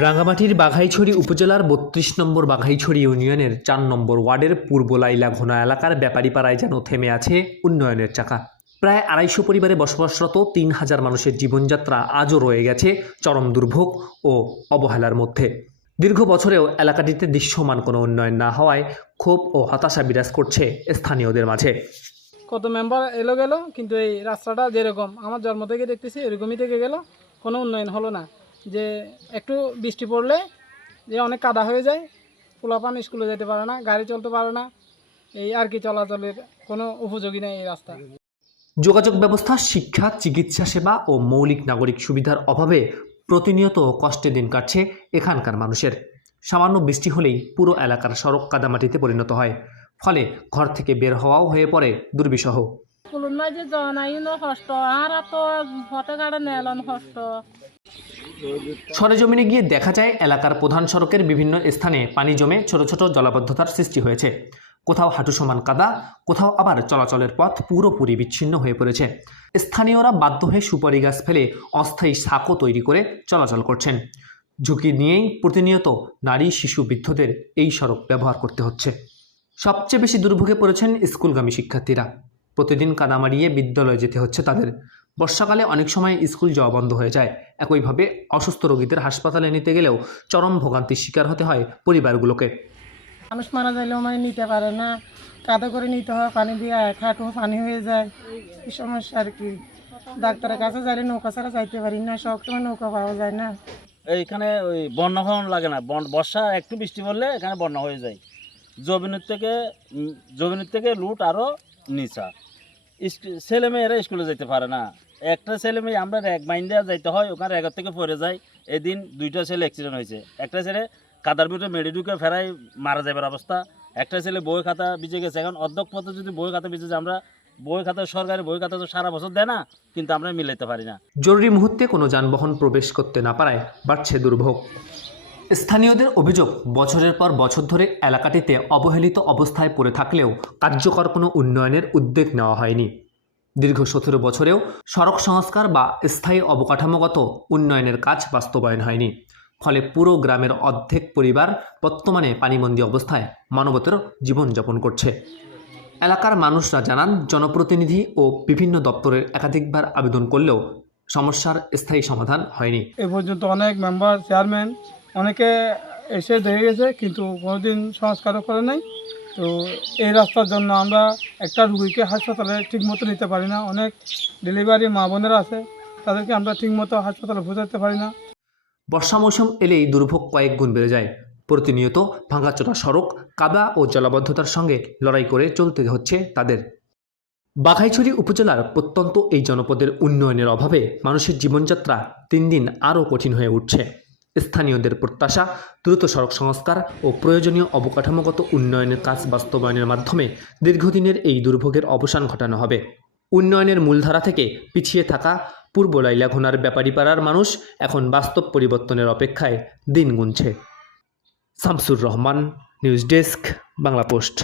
রাঙ্গামাটির বাঘাইছড়ি উপজেলার ৩২ নম্বর বাঘাইছড়ি ইউনিয়নের ৪ নম্বর ওয়ার্ডের পূর্ব লাইলা ঘোনা এলাকার ব্যাপারীপাড়ায় যেন থেমে আছে উন্নয়নের চাকা। প্রায় ২৫০ পরিবারে বসবাসরত ৩,০০০ মানুষের জীবনযাত্রা আজও রয়ে গেছে চরম দুর্ভোগ ও অবহেলার মধ্যে। দীর্ঘ বছরেও এলাকাটিতে দৃশ্যমান কোনো উন্নয়ন না হওয়ায় ক্ষোভ ও হতাশা বিরাজ করছে স্থানীয়দের মাঝে। কত মেম্বার এলো গেল, কিন্তু এই রাস্তাটা যেরকম আমার জন্ম থেকে দেখতেছি এরকমই থেকে গেল, কোনো উন্নয়ন হলো না। যে একটু বৃষ্টি পড়লে যে অনেক কাদা হয়ে যায়, পোলাপান স্কুলে যেতে পারে না, গাড়ি চলতে পারে না, এই আর কি চলাচলের কোনো উপযোগী নেই এই রাস্তা। যোগাযোগ ব্যবস্থা, শিক্ষা, চিকিৎসা সেবা ও মৌলিক নাগরিক সুবিধার অভাবে প্রতিনিয়ত কষ্টে দিন কাটছে এখানকার মানুষের। সামান্য বৃষ্টি হলেই পুরো এলাকার সড়ক কাদামাটিতে পরিণত হয়, ফলে ঘর থেকে বের হওয়াও হয়ে পড়ে দুর্বিষহ। সরেজমিনে গিয়ে দেখা যায় এলাকার প্রধান সড়কের বিভিন্ন স্থানে পানি জমে ছোট ছোট জলাবদ্ধতার সৃষ্টি হয়েছে। কোথাও হাঁটু সমান কাদা, কোথাও আবার চলাচলের পথ পুরোপুরি বিচ্ছিন্ন হয়ে পড়েছে। স্থানীয়রা বাধ্য হয়ে সুপারি গাছ ফেলে অস্থায়ী সাঁকো তৈরি করে চলাচল করছেন। ঝুঁকি নিয়েই প্রতিনিয়ত নারী, শিশু, বৃদ্ধদের এই সড়ক ব্যবহার করতে হচ্ছে। সবচেয়ে বেশি দুর্ভোগে পড়েছেন স্কুলগামী শিক্ষার্থীরা। প্রতিদিন কাদা মারিয়ে বিদ্যালয়ে যেতে হচ্ছে তাদের। বর্ষাকালে অনেক সময় স্কুল যাওয়া বন্ধ হয়ে যায়। একইভাবে অসুস্থ রোগীদের হাসপাতালে নিতে গেলেও চরম ভোগান্তির শিকার হতে হয় পরিবারগুলোকে। মানুষ মারা যাইলেও মানে নিতে পারে না, কাদা করে নিতে হয়, পানি দিয়ে খাটু পানি হয়ে যায়, এই সমস্যা আর কি। ডাক্তারের কাছে যাইলে নৌকা ছাড়া যাইতে পারি না, সব সময় নৌকা পাওয়া যায় না। এইখানে ওই বন্যা ফন লাগে না, বর্ষা একটু বৃষ্টি পড়লে এখানে বন্যা হয়ে যায়। জমিনের থেকে লুট আরও নিচা। ছেলে মেয়েরা স্কুলে যেতে পারে না। একটা ছেলে মেয়ে আমরা এক মাইন্ডে যাইতে হয়, ওখানে এগার থেকে পড়ে যায়। এদিন 2টা ছেলে অ্যাক্সিডেন্ট হয়েছে। একটা ছেলে কাদার ভিতরে মেডি ঢুকে ফেরাই মারা যাবার অবস্থা। একটা ছেলে বই খাতা ভিজে গেছে। এখন অর্ধেক পথে যদি বই খাতা ভিজে যায়, আমরা বই খাতা, সরকারি বই খাতা তো সারা বছর দেয় না, কিন্তু আমরা মিলাইতে পারি না। জরুরি মুহূর্তে কোনো যানবাহন প্রবেশ করতে না পারায় বাড়ছে দুর্ভোগ। স্থানীয়দের অভিযোগ, বছরের পর বছর ধরে এলাকাটিতে অবহেলিত অবস্থায় পড়ে থাকলেও কার্যকর কোনো উন্নয়নের উদ্যোগ নেওয়া হয়নি। দীর্ঘ 17 বছরেও সড়ক সংস্কার বা স্থায়ী অবকাঠামোগত উন্নয়নের কাজ বাস্তবায়ন হয়নি। ফলে পুরো গ্রামের অর্ধেক পরিবার বর্তমানে পানিবন্দী অবস্থায় মানবতর জীবনযাপন করছে। এলাকার মানুষরা জানান, জনপ্রতিনিধি ও বিভিন্ন দপ্তরের একাধিকবার আবেদন করলেও সমস্যার স্থায়ী সমাধান হয়নি। এ পর্যন্ত অনেক মেম্বার, চেয়ারম্যান অনেকে এসে দেখে গেছে, কিন্তু কোনোদিন সংস্কারও করে নাই। তো এই রাস্তার জন্য আমরা একটা রুগীকে হাসপাতালে ঠিকমতো নিতে পারি না। অনেক ডেলিভারি মা বোনেরা আছে, তাদেরকে আমরা ঠিকমতো হাসপাতালে পৌঁছাতে পারি না। বর্ষা মৌসুম এলেই দুর্ভোগ কয়েক গুণ বেড়ে যায়। প্রতিনিয়ত ভাঙাচোরা সড়ক, কাদা ও জলাবদ্ধতার সঙ্গে লড়াই করে চলতে হচ্ছে তাদের। বাঘাইছড়ি উপজেলার প্রত্যন্ত এই জনপদের উন্নয়নের অভাবে মানুষের জীবনযাত্রা দিন দিন আরও কঠিন হয়ে উঠছে। স্থানীয়দের প্রত্যাশা, দ্রুত সড়ক সংস্কার ও প্রয়োজনীয় অবকাঠামোগত উন্নয়নের কাজ বাস্তবায়নের মাধ্যমে দীর্ঘদিনের এই দুর্ভোগের অবসান ঘটানো হবে। উন্নয়নের মূলধারা থেকে পিছিয়ে থাকা পূর্ব লাইলা ঘোনার ব্যাপারীপাড়ার মানুষ এখন বাস্তব পরিবর্তনের অপেক্ষায় দিন গুনছে। Shamsur Rahman, news desk, Bangla post.